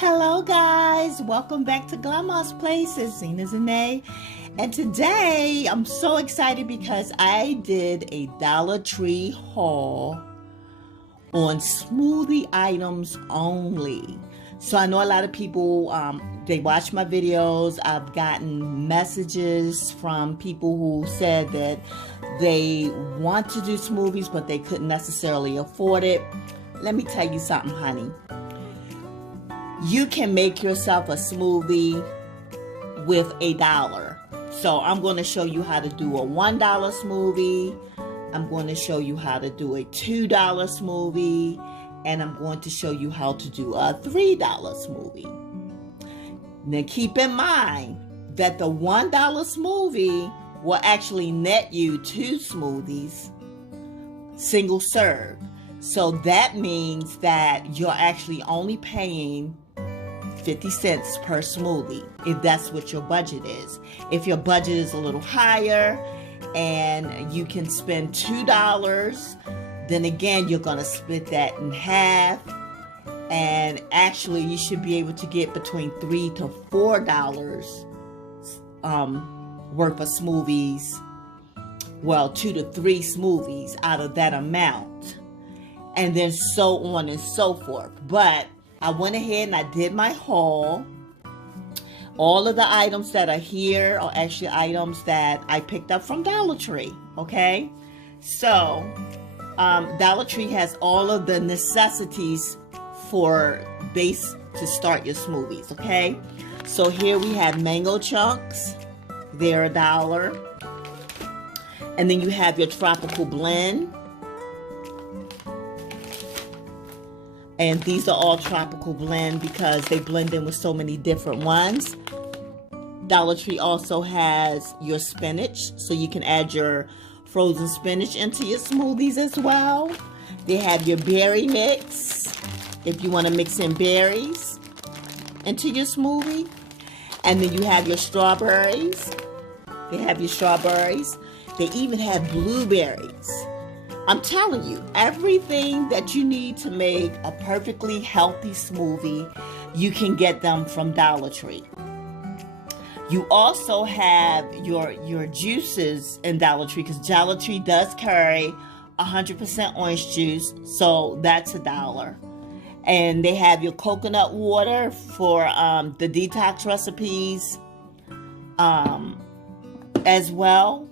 Hello guys, welcome back to Glamma'z place. It's zenaxenae, and today I'm so excited because I did a Dollar Tree haul on smoothie items only. So I know a lot of people, they watch my videos. I've gotten messages from people who said that they want to do smoothies but they couldn't necessarily afford it. Let me tell you something, honey. You can make yourself a smoothie with $1. So I'm going to show you how to do a $1 smoothie. I'm going to show you how to do a $2 smoothie. And I'm going to show you how to do a $3 smoothie. Now keep in mind that the $1 smoothie will actually net you 2 smoothies, single serve. So that means that you're actually only paying 50 cents per smoothie, if that's what your budget is. If your budget is a little higher and you can spend $2, then again, you're going to split that in half. And actually, you should be able to get between $3 to $4 worth of smoothies. Well, 2 to 3 smoothies out of that amount. And then so on and so forth. But I went ahead and I did my haul. All of the items that are here are actually items that I picked up from Dollar Tree, okay? So, Dollar Tree has all of the necessities for base to start your smoothies, okay? So here we have mango chunks. They're $1. And then you have your tropical blend. And these are all tropical blend because they blend in with so many different ones. Dollar Tree also has your spinach, so you can add your frozen spinach into your smoothies as well. They have your berry mix, if you want to mix in berries into your smoothie. And then you have your strawberries. They have your strawberries. They even have blueberries. I'm telling you, everything that you need to make a perfectly healthy smoothie, you can get them from Dollar Tree. You also have your juices in Dollar Tree because Dollar Tree does carry 100% orange juice, so that's $1. And they have your coconut water for the detox recipes as well.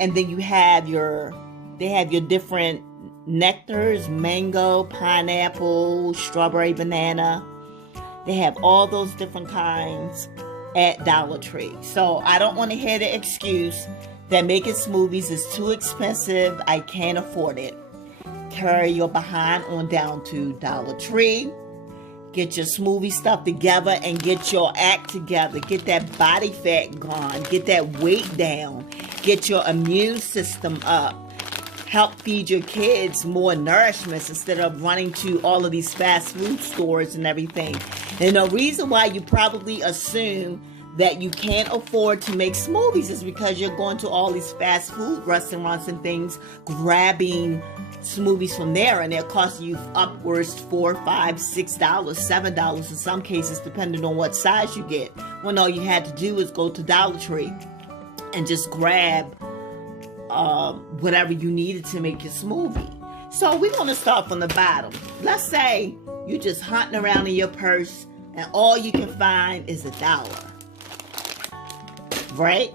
And then you have they have your different nectars, mango, pineapple, strawberry, banana. They have all those different kinds at Dollar Tree. So I don't want to hear the excuse that making smoothies is too expensive. I can't afford it. Carry your behind on down to Dollar Tree. Get your smoothie stuff together and get your act together. Get that body fat gone. Get that weight down. Get your immune system up. Help feed your kids more nourishment instead of running to all of these fast food stores and everything. And the reason why you probably assume that you can't afford to make smoothies is because you're going to all these fast food restaurants and things, grabbing smoothies from there, and they're costing you upwards $4, $5, $6, $7 in some cases, depending on what size you get. When all you had to do is go to Dollar Tree and just grab whatever you needed to make your smoothie. So we're going to start from the bottom. Let's say you're just hunting around in your purse and all you can find is $1. Right?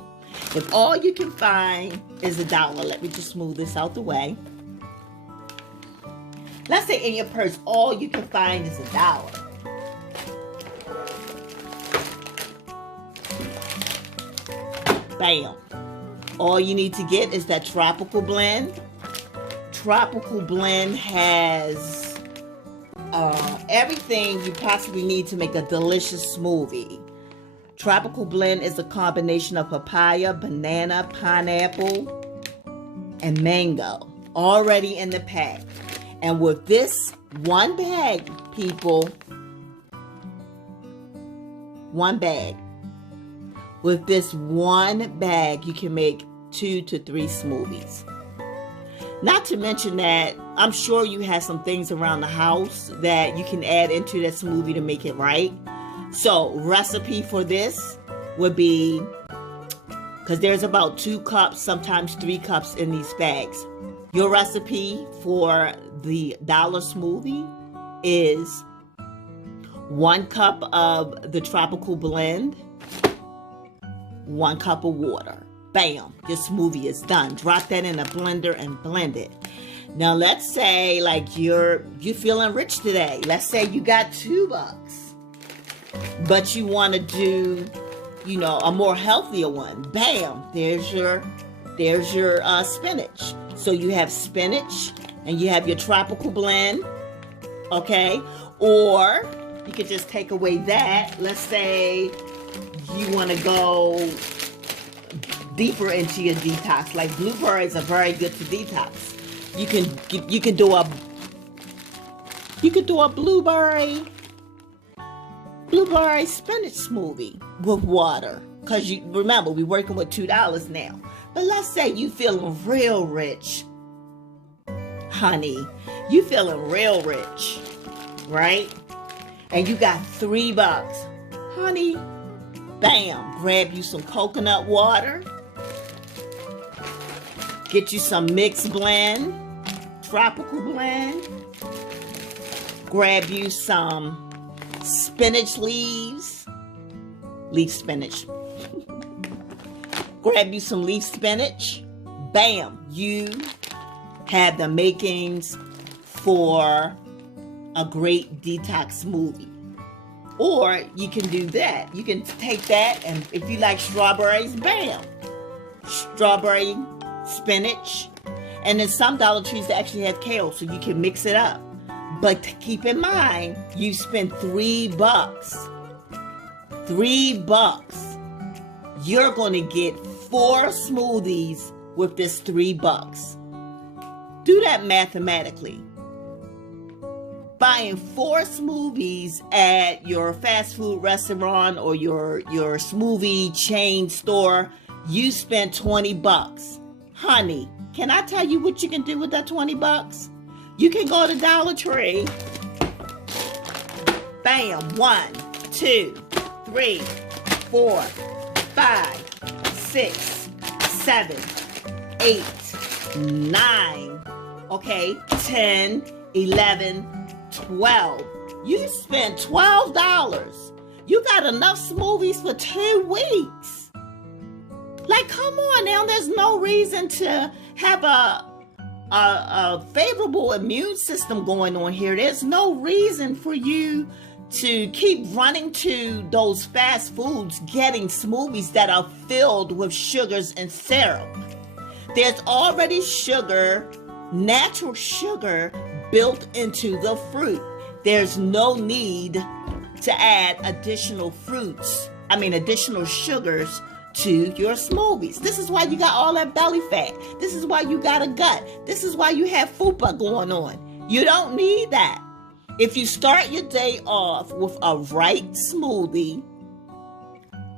If all you can find is $1, let me just smooth this out the way. Let's say in your purse all you can find is $1. Bam. All you need to get is that tropical blend. Tropical blend has everything you possibly need to make a delicious smoothie. Tropical blend is a combination of papaya, banana, pineapple, and mango already in the pack. And with this one bag, people, one bag. With this one bag, you can make 2 to 3 smoothies. Not to mention that I'm sure you have some things around the house that you can add into that smoothie to make it right. So recipe for this would be, because there's about 2 cups, sometimes 3 cups in these bags. Your recipe for the dollar smoothie is 1 cup of the tropical blend, 1 cup of water. Bam, your smoothie is done. Drop that in a blender and blend it. Now let's say like you're feeling rich today. Let's say you got $2, but you want to do, a more healthier one. Bam, there's your spinach. So you have spinach and you have your tropical blend, okay? Or you could just take away that. Let's say you want to go deeper into your detox. Like blueberries are very good to detox. You can do a blueberry spinach smoothie with water. Because remember, we're working with $2 now. But let's say you feeling real rich, honey. You feeling real rich, right? And you got $3, honey. Bam, grab you some coconut water. Get you some mixed blend, tropical blend. Grab you some spinach leaf spinach. Grab you some leaf spinach. Bam, you have the makings for a great detox smoothie. Or you can do that. You can take that, and if you like strawberries, bam, strawberry, spinach. And then some Dollar Trees that actually have kale, so you can mix it up. But keep in mind, you spend $3. $3. You're going to get 4 smoothies with this $3. Do that mathematically. Buying 4 smoothies at your fast food restaurant or your smoothie chain store, you spend $20. Honey, can I tell you what you can do with that $20? You can go to Dollar Tree. Bam, 1, 2, 3, 4, 5, 6, 7, 8, 9. Okay, 10, 11, 12. You spent $12. You got enough smoothies for 2 weeks. Like, come on now. There's no reason to have a favorable immune system going on here. There's no reason for you to keep running to those fast foods getting smoothies that are filled with sugars and syrup. There's already sugar, natural sugar, built into the fruit. There's no need to add additional sugars to your smoothies. This is why you got all that belly fat. This is why you got a gut. This is why you have fupa going on. You don't need that. If you start your day off with a right smoothie,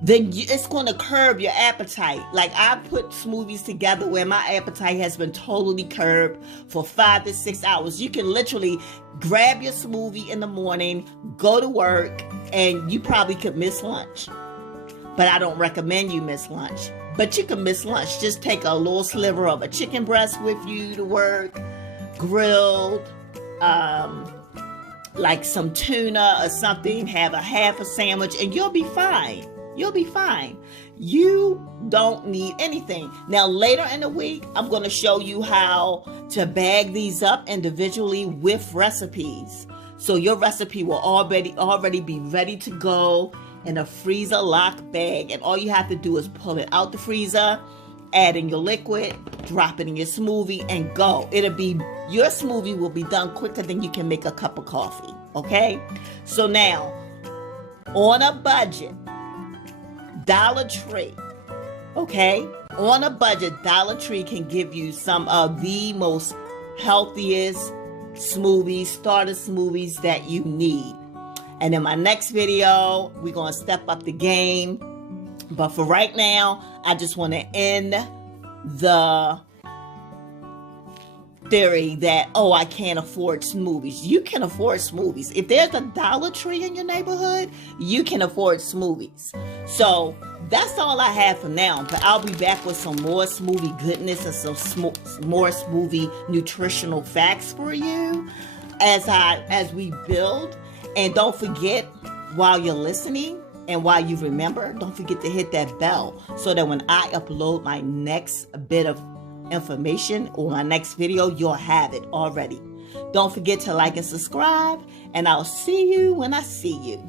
then it's going to curb your appetite. Like, I put smoothies together where my appetite has been totally curbed for 5 to 6 hours. You can literally grab your smoothie in the morning, go to work, and you probably could miss lunch. But I don't recommend you miss lunch. But you can miss lunch. Just take a little sliver of a chicken breast with you to work, grilled, like some tuna or something, have a half a sandwich, and you'll be fine. You'll be fine. You don't need anything. Now, later in the week, I'm going to show you how to bag these up individually with recipes. So your recipe will already be ready to go in a freezer lock bag. And all you have to do is pull it out the freezer, add in your liquid, drop it in your smoothie, and go. Your smoothie will be done quicker than you can make a cup of coffee. Okay? So now, on a budget, Dollar Tree, okay? On a budget, Dollar Tree can give you some of the most healthiest smoothies, starter smoothies that you need. And in my next video, we're going to step up the game. But for right now, I just want to end the theory that, oh, I can't afford smoothies. You can afford smoothies. If there's a Dollar Tree in your neighborhood, you can afford smoothies. So that's all I have for now, but I'll be back with some more smoothie goodness and some more smoothie nutritional facts for you as we build. And don't forget, while you're listening and while you remember, don't forget to hit that bell so that when I upload my next bit of information or my next video, you'll have it already. Don't forget to like and subscribe, and I'll see you when I see you.